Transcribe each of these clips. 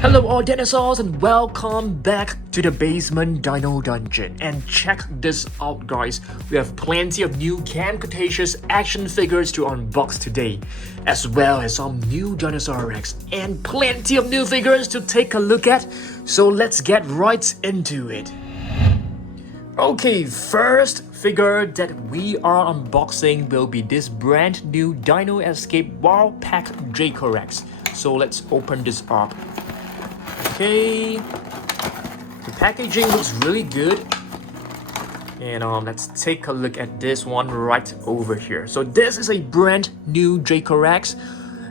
Hello all dinosaurs and welcome back to the basement dino dungeon. And check this out guys, we have plenty of new Cretaceous action figures to unbox today, as well as some new Dinosaurs and plenty of new figures to take a look at, so let's get right into it. Okay, first figure that we are unboxing will be this brand new Dino Escape Wild Pack Dracorex. So let's open this up. Okay, the packaging looks really good, and let's take a look at this one right over here. So this is a brand new Dracorex.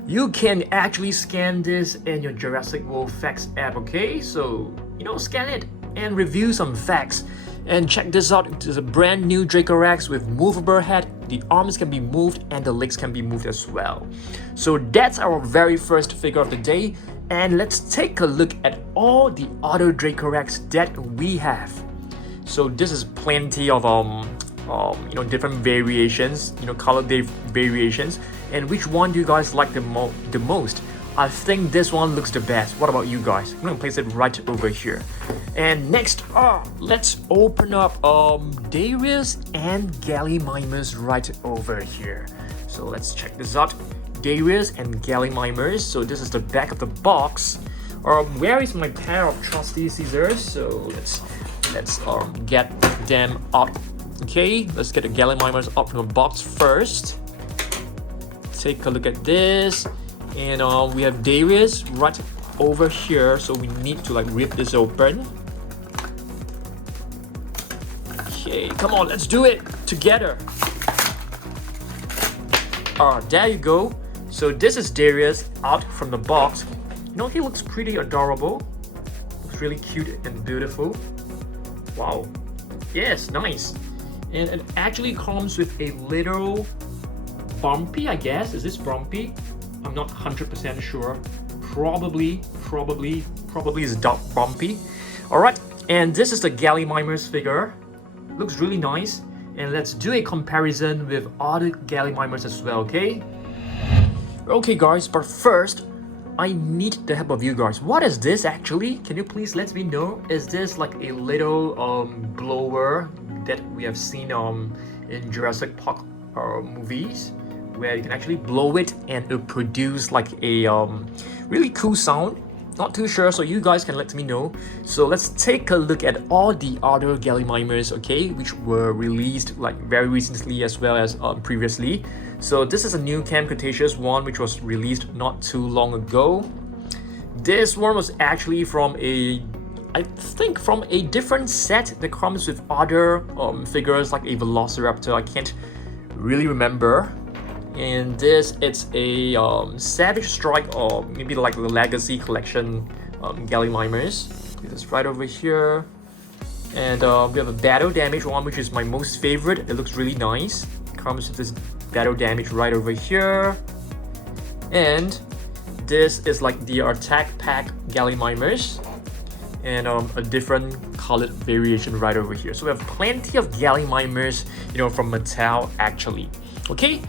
You can actually scan this in your Jurassic World Facts app, okay? So, scan it and review some facts. And check this out, it is a brand new Dracorex with movable head. The arms can be moved and the legs can be moved as well. So that's our very first figure of the day. And let's take a look at all the other Dracorex that we have. So this is plenty of different variations, color variations. And which one do you guys like the most? I think this one looks the best. What about you guys? I'm gonna place it right over here. And next up, let's open up Darius and Gallimimus right over here. So let's check this out. Darius and Gallimimus. So this is the back of the box. Where is my pair of trusty scissors? So let's get them up. Okay, let's get the Gallimimus up from the box first. Take a look at this. And we have Darius right over here, so we need to rip this open. Okay, come on, let's do it together. There you go. So this is Darius out from the box. He looks pretty adorable. Looks really cute and beautiful. Wow. Yes, nice. And it actually comes with a little bumpy, I guess. Is this bumpy? I'm not 100% sure. Probably is dark bumpy. Alright, and this is the Gallimimus figure. Looks really nice. And let's do a comparison with other Gallimimus as well, okay? Okay guys, but first, I need the help of you guys. What is this actually? Can you please let me know? Is this like a little blower that we have seen in Jurassic Park movies? Where you can actually blow it and it'll produce like a really cool sound. Not too sure, so you guys can let me know. So let's take a look at all the other Gallimimus, okay, which were released very recently as well as previously. So this is a new Cretaceous one which was released not too long ago. This one was actually from I think from a different set that comes with other figures like a Velociraptor. I can't really remember. And this, it's a Savage Strike or maybe like the Legacy Collection Gallimimus. This is right over here. And we have a Battle Damage one, which is my most favorite. It looks really nice. Comes with this Battle Damage right over here. And this is like the Attack Pack Gallimimus. And a different colored variation right over here. So we have plenty of Gallimimus, from Mattel actually. Okay?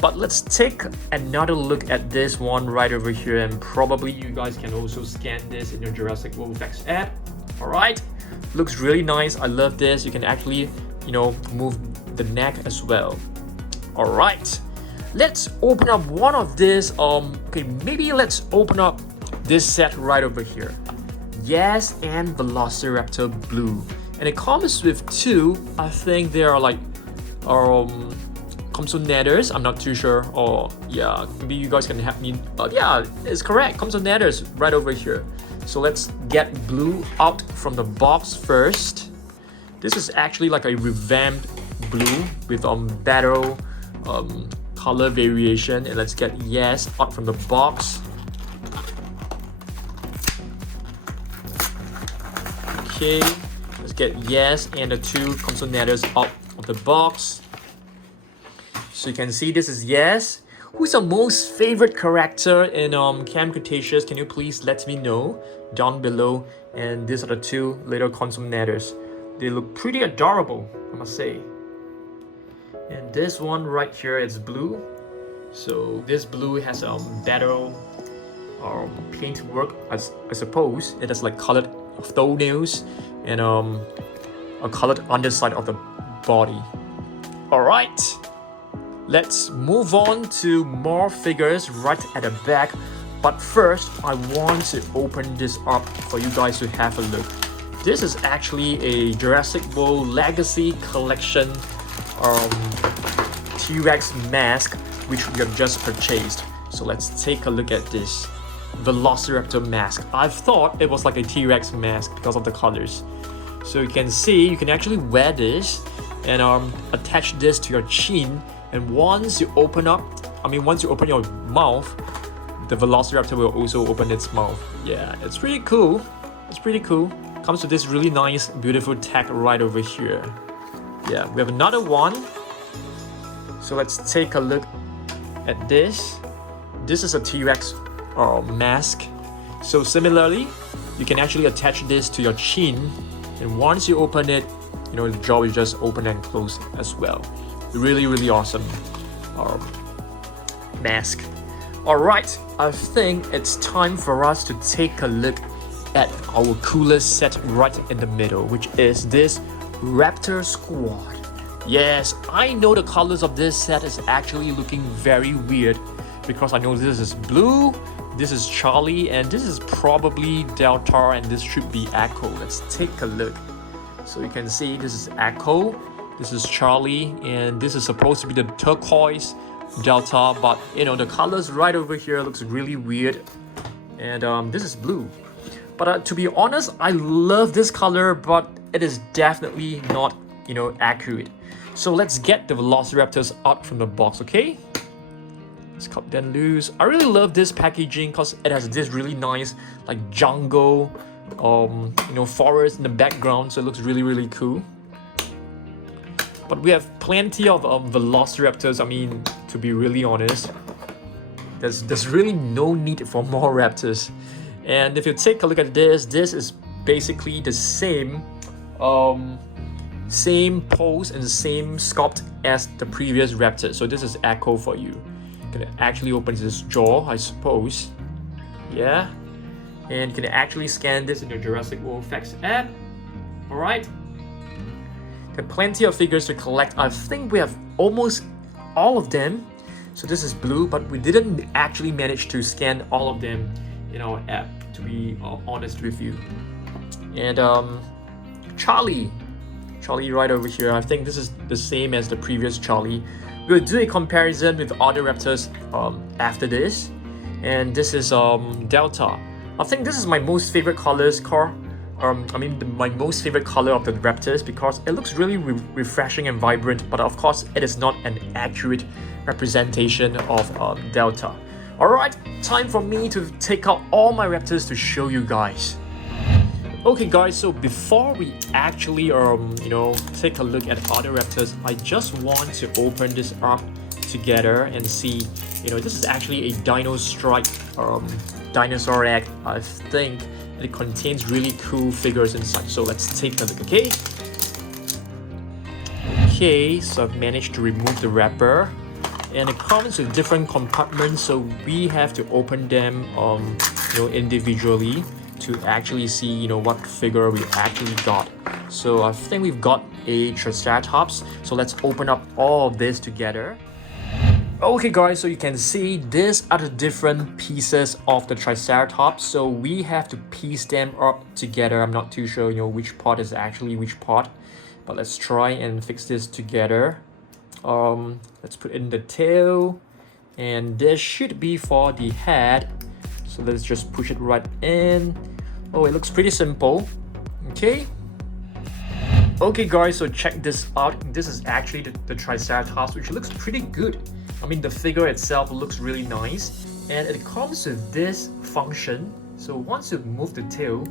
But let's take another look at this one right over here, and probably you guys can also scan this in your Jurassic World Facts app. Alright, looks really nice. I love this. You can actually, move the neck as well. Alright, let's open up one of this. Okay, maybe let's open up this set right over here. Yes, and Velociraptor Blue. And it comes with two. I think they are like, Compsognathus, I'm not too sure, or yeah, maybe you guys can help me, but yeah, it's correct, Compsognathus right over here. So let's get Blue out from the box first. This is actually like a revamped Blue with battle color variation, and let's get Yes out from the box. Okay, let's get Yes and the two Compsognathus out of the box. So you can see this is Yes. Who's your most favorite character in Cretaceous? Can you please let me know down below? And these are the two little Compsognathus. They look pretty adorable, I must say. And this one right here is Blue. So this Blue has battle paint work, I suppose. It has like colored toenails and a colored underside of the body. Alright, let's move on to more figures right at the back. But first, I want to open this up for you guys to have a look. This is actually a Jurassic World Legacy Collection T-Rex mask, which we have just purchased. So let's take a look at this Velociraptor mask. I thought it was like a T-Rex mask because of the colors. So you can see, you can actually wear this and attach this to your chin. And once you open your mouth, the Velociraptor will also open its mouth. Yeah, it's pretty cool. It's pretty cool. Comes with this really nice, beautiful tag right over here. Yeah, we have another one. So let's take a look at this. This is a T-Rex mask. So similarly, you can actually attach this to your chin. And once you open it, the jaw will just open and close as well. Really, really awesome mask. Alright, I think it's time for us to take a look at our coolest set right in the middle, which is this Raptor squad. Yes, I know the colors of this set is actually looking very weird because I know this is blue, this is Charlie, and this is probably Delta, and this should be Echo. Let's take a look. So you can see this is Echo, this is Charlie, and this is supposed to be the turquoise Delta, but the colors right over here looks really weird, and this is blue. But to be honest, I love this color, but it is definitely not accurate. So let's get the Velociraptors out from the box, okay? Let's cut them loose. I really love this packaging because it has this really nice like jungle forest in the background, so it looks really, really cool. But we have plenty of Velociraptors. I mean, to be really honest, there's really no need for more raptors. And if you take a look at this is basically the same pose and same sculpt as the previous raptor. So this is Echo for you. You can actually open this jaw, I suppose. Yeah. And you can actually scan this in your Jurassic World Facts app. Alright. There are plenty of figures to collect. I think we have almost all of them. So this is blue, but we didn't actually manage to scan all of them in our app, to be honest with you. And Charlie right over here, I think this is the same as the previous Charlie. We'll do a comparison with other raptors after this. And this is Delta. I think this is my most favorite colors, my most favorite color of the raptors, because it looks really refreshing and vibrant, but of course it is not an accurate representation of Delta. Alright, time for me to take out all my raptors to show you guys. Okay guys, so before we actually take a look at other raptors, I just want to open this up together and see, this is actually a Dino Strike dinosaur egg. I think it contains really cool figures inside, so let's take a look, okay? Okay, so I've managed to remove the wrapper, and it comes with different compartments, so we have to open them individually to actually see what figure we actually got. So I think we've got a Triceratops, so let's open up all of this together. Okay guys, so you can see these are the different pieces of the Triceratops, so we have to piece them up together. I'm not too sure which part is actually which part, but let's try and fix this together. Let's put in the tail, and this should be for the head, so let's just push it right in. Oh, it looks pretty simple. Okay guys, so check this out. This is actually the Triceratops, which looks pretty good. I mean, the figure itself looks really nice, and it comes with this function. So once you move the tail,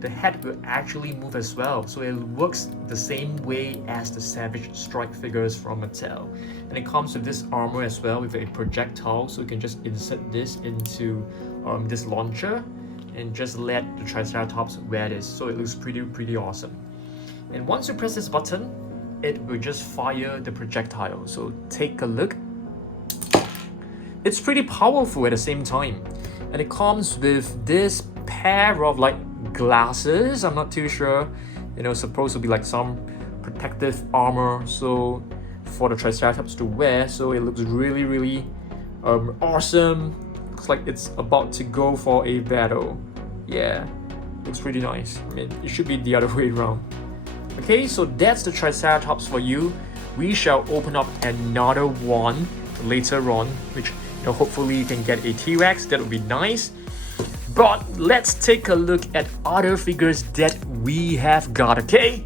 the head will actually move as well. So it works the same way as the Savage Strike figures from Mattel. And it comes with this armor as well with a projectile, so you can just insert this into this launcher and just let the Triceratops wear this. So it looks pretty awesome. And once you press this button, it will just fire the projectile. So take a look. It's pretty powerful at the same time. and it comes with this pair of like glasses. I'm not too sure, supposed to be like some protective armor so for the Triceratops to wear. So it looks really awesome. Looks like it's about to go for a battle. Yeah, looks pretty nice. I mean, it should be the other way around. Okay, so that's the Triceratops for you. We shall open up another one later on, which hopefully you can get a T-Rex. That would be nice. But let's take a look at other figures that we have got, okay?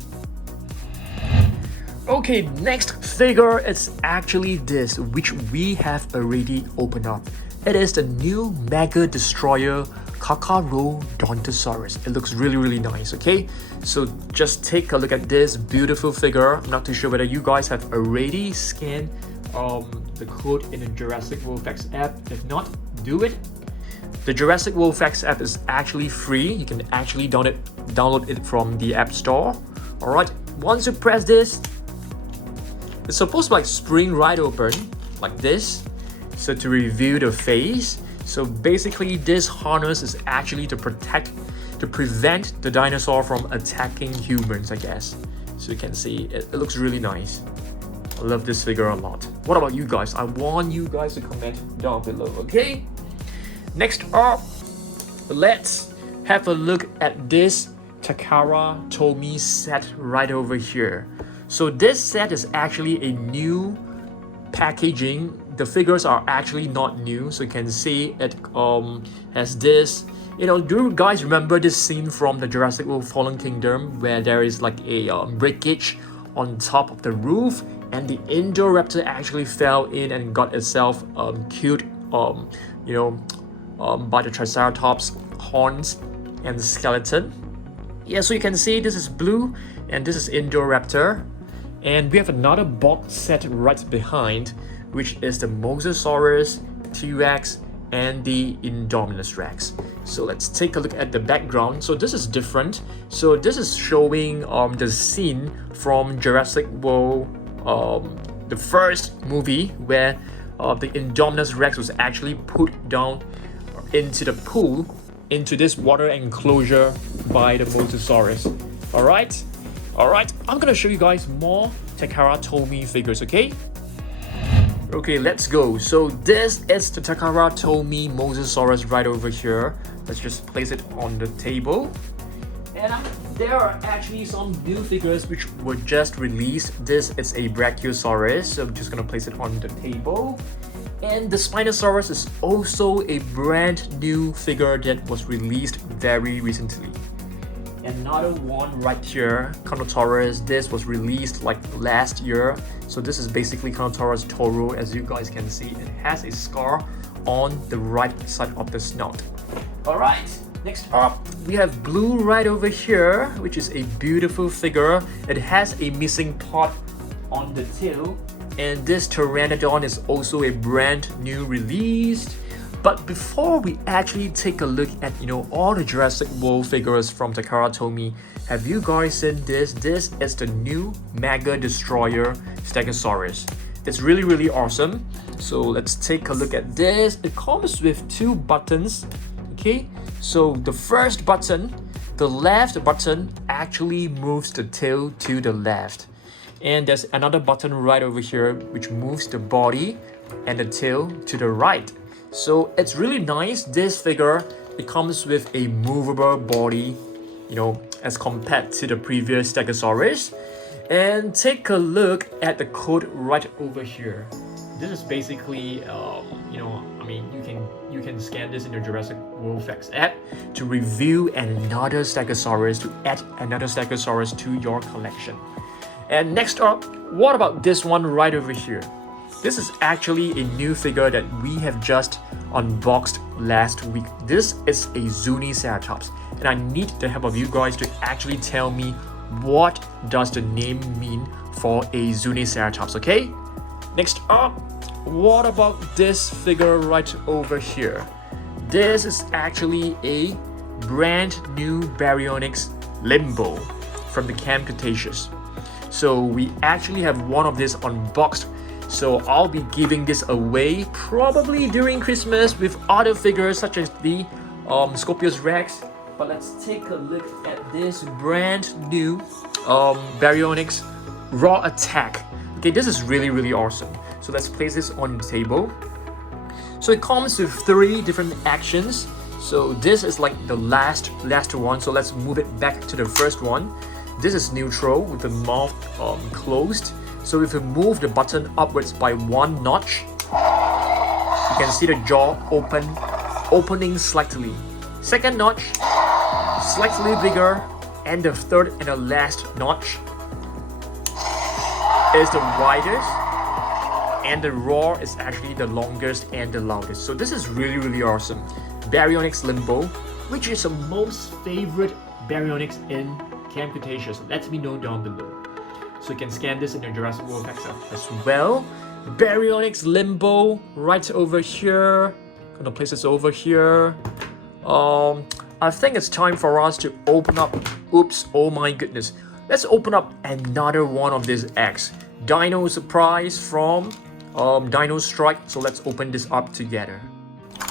Okay, next figure is actually this, which we have already opened up. It is the new Mega Destroyer Carcharodontosaurus. It looks really nice, okay? So just take a look at this beautiful figure. I'm not too sure whether you guys have already scanned the code in the Jurassic World Facts app. If not, do it. The Jurassic World Facts app is actually free. You can actually download it from the App Store. Alright, once you press this, it's supposed to like spring right open like this, so to reveal the face. So basically this harness is actually to prevent the dinosaur from attacking humans, I guess. So you can see it looks really nice. I love this figure a lot. What about you guys? I want you guys to comment down below, okay? Next up, let's have a look at this Carcharodontosaurus set right over here. So this set is actually a new packaging. The figures are actually not new, so you can see it has this. Do you guys remember this scene from the Jurassic World Fallen Kingdom where there is like a breakage on top of the roof and the Indoraptor actually fell in and got itself killed by the Triceratops horns and the skeleton? Yeah, so you can see this is blue and this is Indoraptor. And we have another box set right behind, which is the Mosasaurus, T-Rex, and the Indominus Rex. So let's take a look at the background. So this is different. So this is showing the scene from Jurassic World, the first movie, where the Indominus Rex was actually put down into the pool, into this water enclosure by the Mosasaurus. Alright, I'm gonna show you guys more Carcharodontosaurus figures, okay? Okay, let's go. So this is the Carcharodontosaurus Mosasaurus right over here. Let's just place it on the table. And there are actually some new figures which were just released. This is a Brachiosaurus, so I'm just gonna place it on the table. And the Spinosaurus is also a brand new figure that was released very recently. Another one right here, Carnotaurus. This was released like last year. So this is basically Carnotaurus Toro. As you guys can see, it has a scar on the right side of the snout. Alright, next up, we have Blue right over here, which is a beautiful figure. It has a missing part on the tail. And this Pteranodon is also a brand new release. But before we actually take a look at all the Jurassic World figures from Carcharodontosaurus, have you guys seen this? This is the new Mega Destroyer Stegosaurus. It's really awesome. So let's take a look at this. It comes with two buttons. Okay, so the first button, the left button, actually moves the tail to the left. And there's another button right over here which moves the body and the tail to the right. So it's really nice. This figure, it comes with a movable body, as compared to the previous Stegosaurus. And take a look at the code right over here. This is basically, you can scan this in the Jurassic World Facts app to review another Stegosaurus, to add another Stegosaurus to your collection. And next up, what about this one right over here? This is actually a new figure that we have just unboxed last week. This is a Zuniceratops, and I need the help of you guys to actually tell me what does the name mean for a Zuniceratops, okay? Next up, what about this figure right over here? This is actually a brand new Baryonyx Limbo from the camp Cretaceous. So we actually have one of these unboxed So I'll be giving this away probably during Christmas with other figures such as the Scorpios Rex. But let's take a look at this brand new Baryonyx Raw Attack. Okay, this is really awesome. So let's place this on the table. So it comes with 3 different actions. So this is like the last one. So let's move it back to the first one. This is neutral with the mouth closed. So if you move the button upwards by 1 notch, you can see the jaw opening slightly. Second notch, slightly bigger, and the third and the last notch is the widest, and the roar is actually the longest and the loudest. So this is really awesome. Baryonyx Limbo, which is the most favorite Baryonyx in Camp Cretaceous. Let me know down below. So you can scan this in your Jurassic World Facts app as well. Baryonyx Limbo right over here. Gonna place this over here. I think it's time for us to open up. Oops, oh my goodness. Let's open up another one of these eggs. Dino Surprise from Dino Strike. So let's open this up together.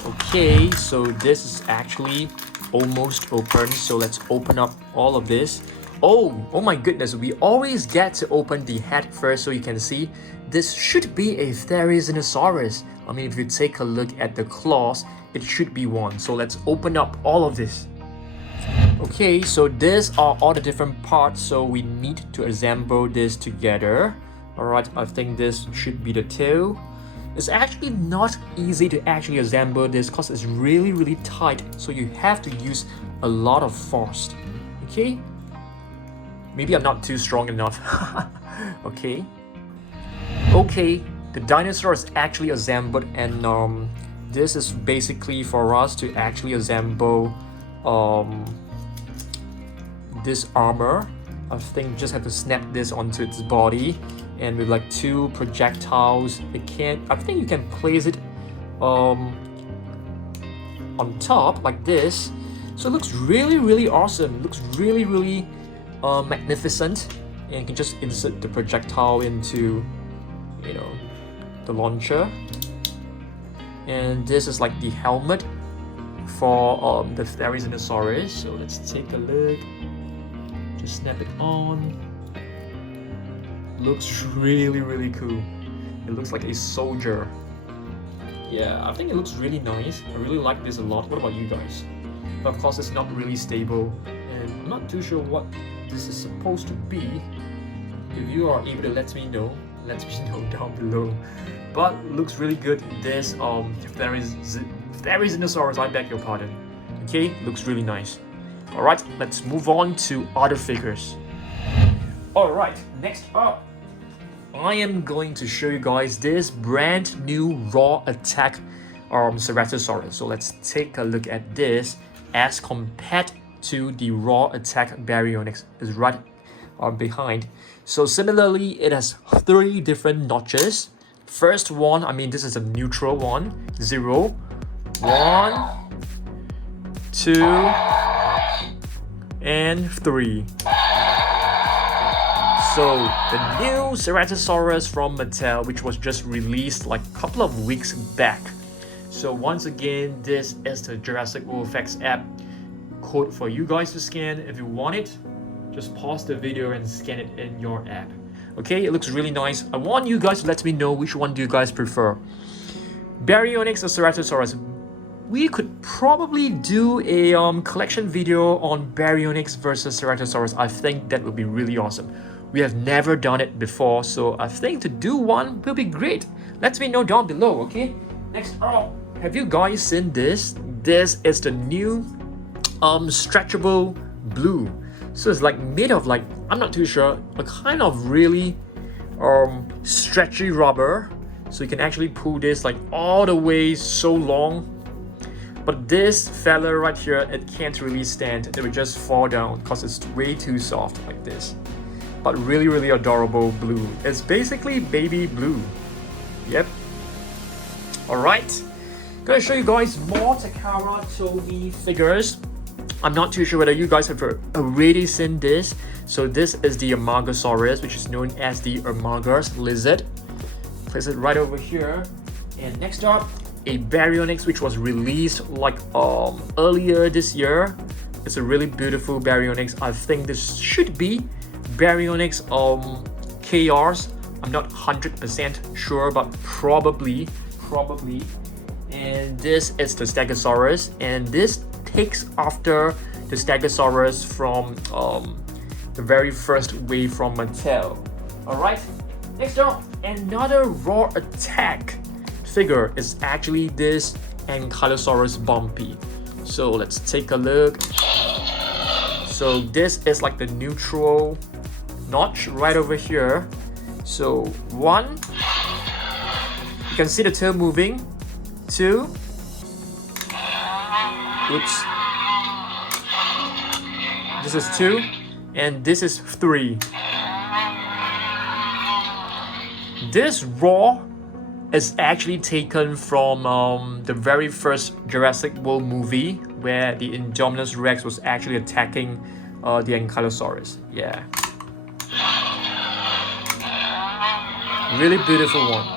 Okay, so this is actually almost open. So let's open up all of this. Oh my goodness, we always get to open the head first, so you can see this should be a Therizinosaurus. I mean, if you take a look at the claws, it should be one. So let's open up all of this. Okay, so these are all the different parts, so we need to assemble this together. Alright, I think this should be the tail. It's actually not easy to actually assemble this because it's really tight, so you have to use a lot of force. Okay, maybe I'm not too strong enough. Okay, the dinosaur is actually assembled, and this is basically for us to actually assemble this armor. I think just have to snap this onto its body, and with like 2 projectiles, I think you can place it on top like this. So it looks really awesome. It looks really magnificent, and you can just insert the projectile into, you know, the launcher. And this is like the helmet for the Therizinosaurus. So let's take a look. Just snap it on. Looks really cool. It looks like a soldier. Yeah, I think it looks really nice. I really like this a lot. What about you guys? But of course, it's not really stable, and I'm not too sure what this is supposed to be. If you are able to let me know down below. But looks really good. This Therizinosaurus, I beg your pardon. Okay, looks really nice. Alright, let's move on to other figures. Alright, next up, I am going to show you guys this brand new Raw Attack Ceratosaurus. So let's take a look at this as compared to the Raw Attack Baryonyx is right behind. So similarly, it has 3 different notches. First one, I mean, this is a neutral one. 0, 1, 2, and 3. So the new Ceratosaurus from Mattel, which was just released like a couple of weeks back. So once again, this is the Jurassic World Facts app code for you guys to scan. If you want it, just pause the video and scan it in your app. Okay, it looks really nice. I want you guys to let me know which one do you guys prefer, Baryonyx or Ceratosaurus. We could probably do a collection video on Baryonyx versus Ceratosaurus. I think that would be really awesome. We have never done it before, so I think to do one will be great. Let me know down below, okay? Next up, have you guys seen this? This is the new stretchable blue. So it's like made of like, I'm not too sure, a kind of really stretchy rubber. So you can actually pull this like all the way so long. But this fella right here, it can't really stand. It would just fall down because it's way too soft like this. But really adorable blue. It's basically baby blue. Yep. Alright. Gonna show you guys more Carcharodontosaurus figures. I'm not too sure whether you guys have already seen this. So this is the Ankylosaurus, which is known as the Armagus lizard. place it right over here. And next up, a Baryonyx which was released like earlier this year. It's a really beautiful Baryonyx. I think this should be Baryonyx KRs. I'm not 100% sure, but probably. And this is the Stegosaurus, and this takes after the Stegosaurus from the very first wave from Mattel. Alright, next up, another raw attack figure is actually this Ankylosaurus Bumpy. So let's take a look. So this is like the neutral notch right over here. So 1, you can see the tail moving. 2, oops, this is 2, and this is 3. This raw is actually taken from the very first Jurassic World movie, where the Indominus Rex was actually attacking the Ankylosaurus. Yeah, really beautiful one.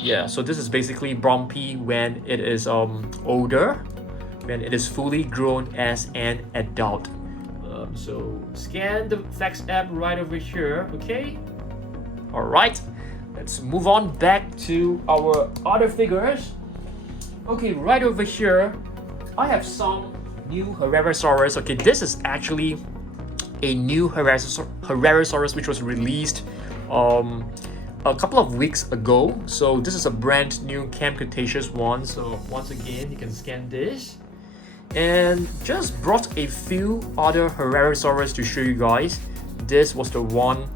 Yeah, so this is basically Bumpy when it is older, when it is fully grown as an adult. So scan the facts app right over here, okay? Alright, let's move on back to our other figures. Okay, right over here, I have some new Carcharodontosaurus. Okay, this is actually a new Carcharodontosaurus which was released a couple of weeks ago. So this is a brand new Cretaceous one. So once again, you can scan this. And just brought a few other Carcharodontosaurus to show you guys. This was the one,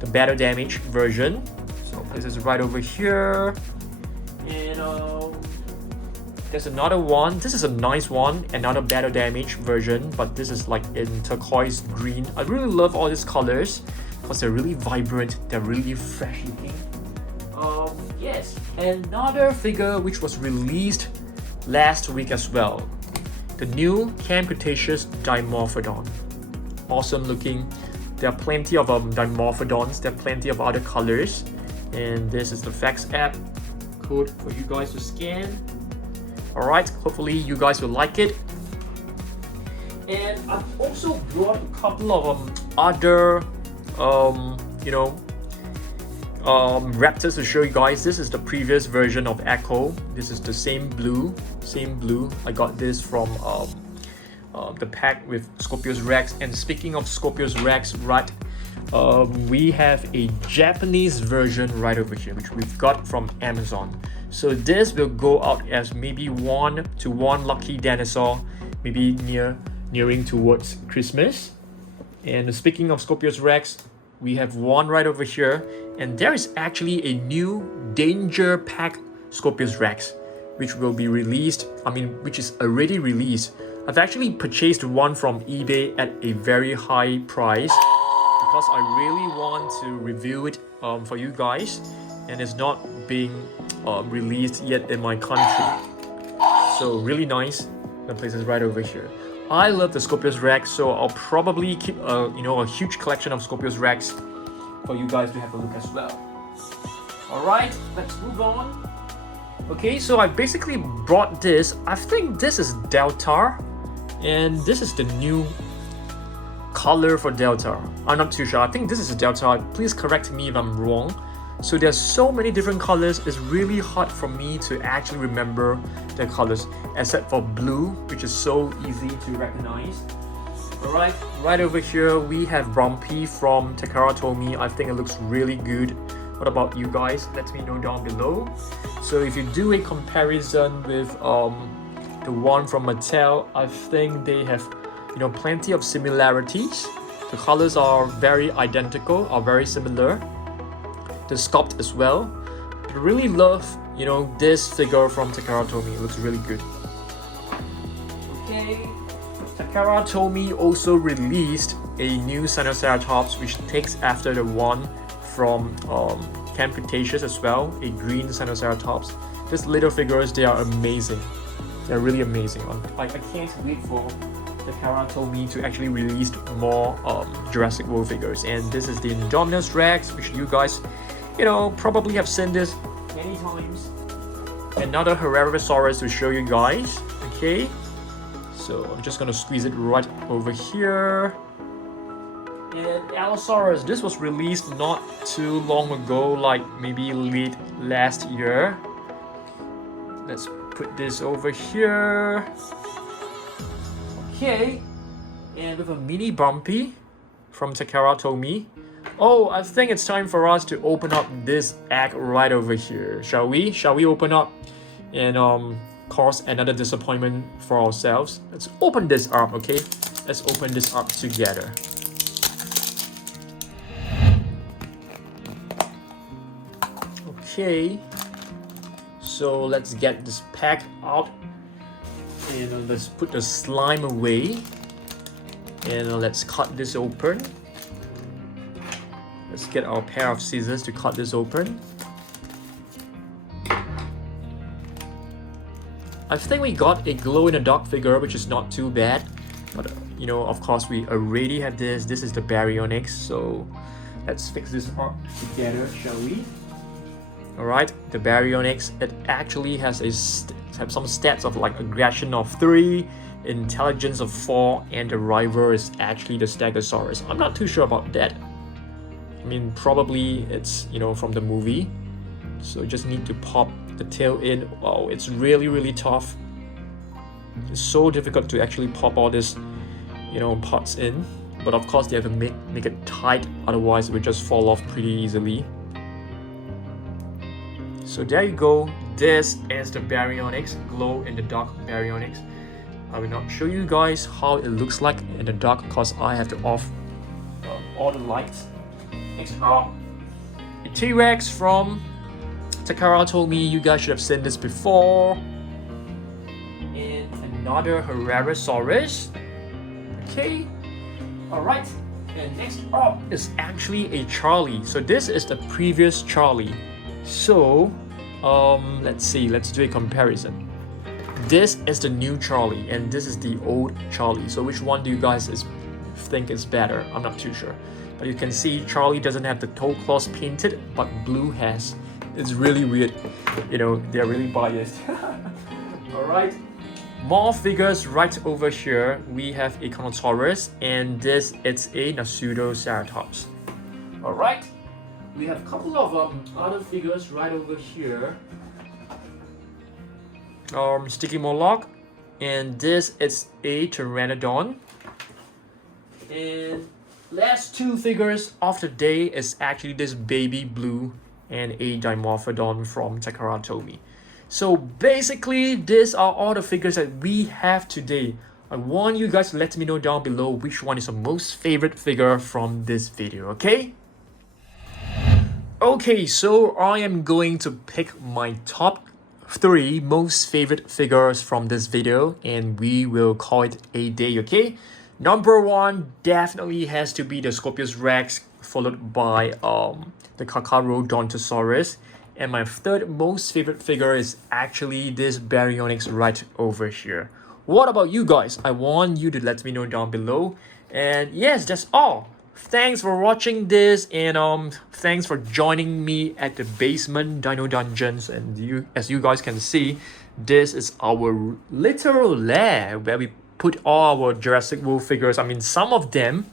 the battle damage version. So this is right over here. And there's another one. This is a nice one, another battle damage version, but this is like in turquoise green. I really love all these colors because they're really vibrant, they're really fresh looking. Yes, another figure which was released last week as well. The new Cretaceous Dimorphodon. Awesome looking. There are plenty of Dimorphodons, there are plenty of other colors. And this is the facts app code for you guys to scan. Alright, hopefully you guys will like it. And I've also brought a couple of other Raptors to show you guys. This is the previous version of Echo. This is the same blue. I got this from the pack with Scorpios Rex. And speaking of Scorpios Rex, right, we have a Japanese version right over here, which we've got from Amazon. So this will go out as maybe 1 to 1 lucky dinosaur, maybe nearing towards Christmas. And speaking of Scorpios Rex, we have one right over here, and there is actually a new Danger Pack Scorpios Rex, which will be released, which is already released. I've actually purchased one from eBay at a very high price because I really want to review it for you guys, and it's not being released yet in my country. So really nice. The place is right over here. I love the Scorpios Rex, so I'll probably keep a huge collection of Scorpios Rex for you guys to have a look as well. Alright, let's move on. Okay, so I basically brought this. I think this is Delta, and this is the new color for Delta. I'm not too sure. I think this is a Delta. Please correct me if I'm wrong. So there's so many different colors. It's really hard for me to actually remember the colors, except for blue, which is so easy to recognize. Alright, right over here we have Bumpy from Takara Tomy. I think it looks really good. What about you guys? Let me know down below. So if you do a comparison with the one from Mattel, I think they have plenty of similarities. The colors are very identical, are very similar. The sculpt as well. I really love this figure from Takara Tomy. It looks really good. Okay, Takara Tomy also released a new Sinoceratops, which takes after the one from Cretaceous as well, a green Sinoceratops. These little figures, they are amazing. They're really amazing. I can't wait for Takara Tomy to actually release more Jurassic World figures. And this is the Indominus Rex, which you guys probably have seen this many times. Another Carcharodontosaurus to show you guys. Okay, so I'm just gonna squeeze it right over here. And Ankylosaurus, this was released not too long ago, like maybe late last year. Let's put this over here. Okay, and with a mini bumpy from Carcharodontosaurus. Oh, I think it's time for us to open up this egg right over here. Shall we? Shall we open up and cause another disappointment for ourselves? Let's open this up, okay? Let's open this up together. Okay, so let's get this pack out and let's put the slime away and let's cut this open. Let's get our pair of scissors to cut this open. I think we got a glow-in-the-dark figure, which is not too bad, but you know, of course we already have this. This is the Baryonyx, so let's fix this up together, shall we? Alright, the Baryonyx, it actually has some stats of like aggression of 3, intelligence of 4, and the rival is actually the Stegosaurus. I'm not too sure about that. I mean, probably it's, you know, from the movie. So just need to pop the tail in. Wow, it's really tough. It's so difficult to actually pop all this, you know, parts in. But of course they have to make it tight, otherwise it would just fall off pretty easily. So there you go. This is the Baryonyx, glow-in-the-dark Baryonyx. I will not show you guys how it looks like in the dark because I have to off all the lights. Next up, a T-Rex from Carcharodontosaurus. You guys should have seen this before. And another Carcharodontosaurus. Okay. Alright. And next up is actually a Charlie. So this is the previous Charlie. So, let's see, let's do a comparison. This is the new Charlie and this is the old Charlie. So which one do you guys think is better? I'm not too sure. But you can see Charlie doesn't have the toe claws painted, but Blue has. It's really weird. You know, they're really biased. Alright. More figures right over here. We have a Ankylosaurus and this is a Pseudoceratops. Alright. We have a couple of other figures right over here. Sticky Moloch, and this is a Pteranodon. And last two figures of the day is actually this baby Blue and a Dimorphodon from Carcharodontosaurus. So basically, these are all the figures that we have today. I want you guys to let me know down below which one is your most favorite figure from this video, okay? Okay, so I am going to pick my top 3 most favorite figures from this video and we will call it a day, okay? Number 1 definitely has to be the Scorpios Rex, followed by the Carcharodontosaurus. And my third most favorite figure is actually this Baryonyx right over here. What about you guys? I want you to let me know down below. And yes, that's all. Thanks for watching this and thanks for joining me at the basement Dino Dungeons. And as you guys can see, this is our literal lair where we put all our Jurassic World figures, I mean some of them,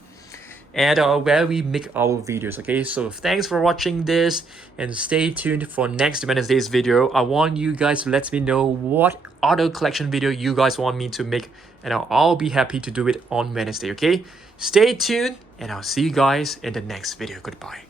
and where we make our videos, okay? So thanks for watching this and stay tuned for next Wednesday's video. I want you guys to let me know what other collection video you guys want me to make and I'll be happy to do it on Wednesday, okay? Stay tuned and I'll see you guys in the next video. Goodbye.